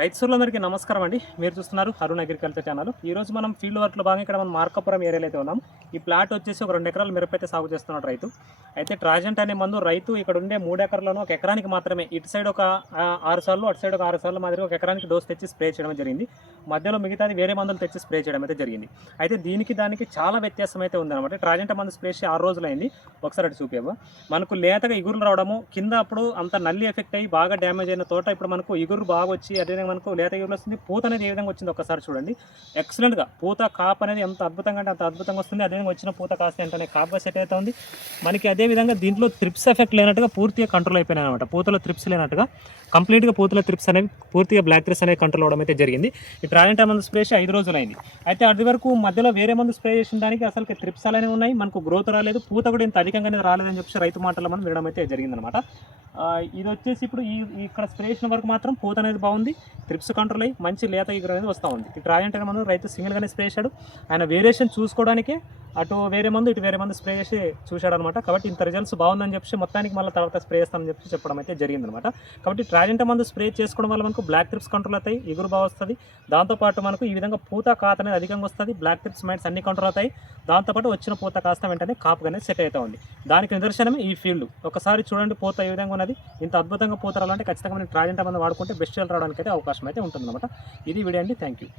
రైతులందరికీ నమస్కారం అండి. మీరు చూస్తున్నారు అరుణ్ అగ్రికల్చర్ ఛానల్. ఈ రోజు మనం ఫీల్డ్ వర్క్లో భాగంగా ఇక్కడ మనం మార్కాపురం ఏరియాలో అయితే ఉన్నాం. ఈ ప్లాట్ వచ్చేసి ఒక రెండు ఎకరాలు మిరపైతే సాగు చేస్తున్నాడు రైతు. అయితే ట్రాజెంట్ అనే మందు రైతు ఇక్కడ ఉండే మూడు ఎకరాలను ఒక ఎకరానికి మాత్రమే ఇటు సైడ్ ఒక ఆరు సార్లు అటు సైడ్ ఒక ఆరు సార్లు మాదిరి ఒక ఎకరానికి డోస్ తెచ్చి స్ప్రే చేయడం జరిగింది. మధ్యలో మిగతాది వేరే మందులు తెచ్చి స్ప్రే చేయడం అయితే జరిగింది. అయితే దీనికి దానికి చాలా వ్యత్యాసం అయితే ఉందన్నమాట. ట్రాజెంట్ మందు స్ప్రే చేసి ఆరు రోజులైంది. ఒకసారి అటు చూపేవా? మనకు లేతగా ఇగురులు రావడము కింద అప్పుడు అంత నల్లి ఎఫెక్ట్ అయ్యి బాగా డ్యామేజ్ అయిన తోట ఇప్పుడు మనకు ఇగురు బాగా వచ్చి అదేవిధంగా మనకు లేత ఇగురు వస్తుంది? పూత అనేది ఏ విధంగా వచ్చింది ఒకసారి చూడండి. ఎక్సలెంట్గా పూత కాప్ అనేది ఎంత అద్భుతంగా అంటే అంత అద్భుతంగా వస్తుంది. అదేవిధంగా వచ్చిన పూత కాస్త ఏంటనే కాప్గా సెట్ అవుతుంది ఉంది. మనకి అదే విధంగా దీంట్లో త్రిప్స్ ఎఫెక్ట్ లేనట్టుగా పూర్తిగా కంట్రోల్ అయిపోయినాయి అనమాట పూతలో త్రిప్స్ లేనట్టుగా కంప్లీట్గా పూతల త్రిప్స్ అనేవి పూర్తిగా బ్లాక్ త్రిప్స్ అనేవి కంట్రోల్ అవడం అయితే జరిగింది. ఈ ట్రాజెంటా మందు స్ప్రే చేసి ఐదు రోజులైంది. అయితే అది వరకు మధ్యలో వేరే మందు స్ప్రే చేసిన దానికి అసలు త్రిప్స్ అలానే ఉన్నాయి. మనకు గ్రోత్ రాలేదు. పూత కూడా ఇంత అధికంగానే రాలేదని చెప్పి రైతు మాటలు మనం వినడం అయితే జరిగిందనమాట ఇది వచ్చేసి ఇప్పుడు ఈ ఇక్కడ స్ప్రే చేసిన వరకు మాత్రం పూత అనేది బాగుంది. ట్రిప్స్ కంట్రోల్ అయ్యి మంచి లేత ఎగురు అనేది వస్తూ ఉంది. ఈ ట్రాజెంట్ అనే మనం రైతు సింగిల్గానే స్ప్రే చేశాడు. ఆయన వేరియేషన్ చూసుకోవడానికే అటు వేరే మందు ఇటు వేరే మందు స్ప్రే చేసి చూశాడు అనమాట కాబట్టి ఇంత రిజల్ట్స్ బాగుందని చెప్పి మొత్తానికి మళ్ళీ తర్వాత స్ప్రే చేస్తామని చెప్పి చెప్పడం అయితే జరిగిందనమాట. కాబట్టి ట్రాజెంట మందు స్ప్రే చేసుకోవడం వల్ల మనకు బ్లాక్ ట్రిప్స్ కంట్రోల్ అవుతాయి ఎగురు బాగా వస్తుంది. దాంతోపాటు మనకు ఈ విధంగా పూత కాత అనేది అధికంగా వస్తుంది. బ్లాక్ ట్రిప్స్ మైండ్స్ అన్ని కంట్రోల్ అవుతాయి. దాంతోపాటు వచ్చిన పూత కాస్త వెంటనే కాపుగానే సెట్ అవుతా ఉంది. దానికి నిదర్శనమే ఈ ఫీల్డ్ ఒకసారి చూడండి పూత ఏ విధంగా ఉన్నది. ఇంత అద్భుతంగా పూత రావాలంటే ఖచ్చితంగా మనం ట్రాజెంట మందు వాడుకుంటే బెస్ట్ రావడానికి అయితే అవకాశం అయితే ఉంటుందన్నమాట. ఇది వీడియో అండి. Thank you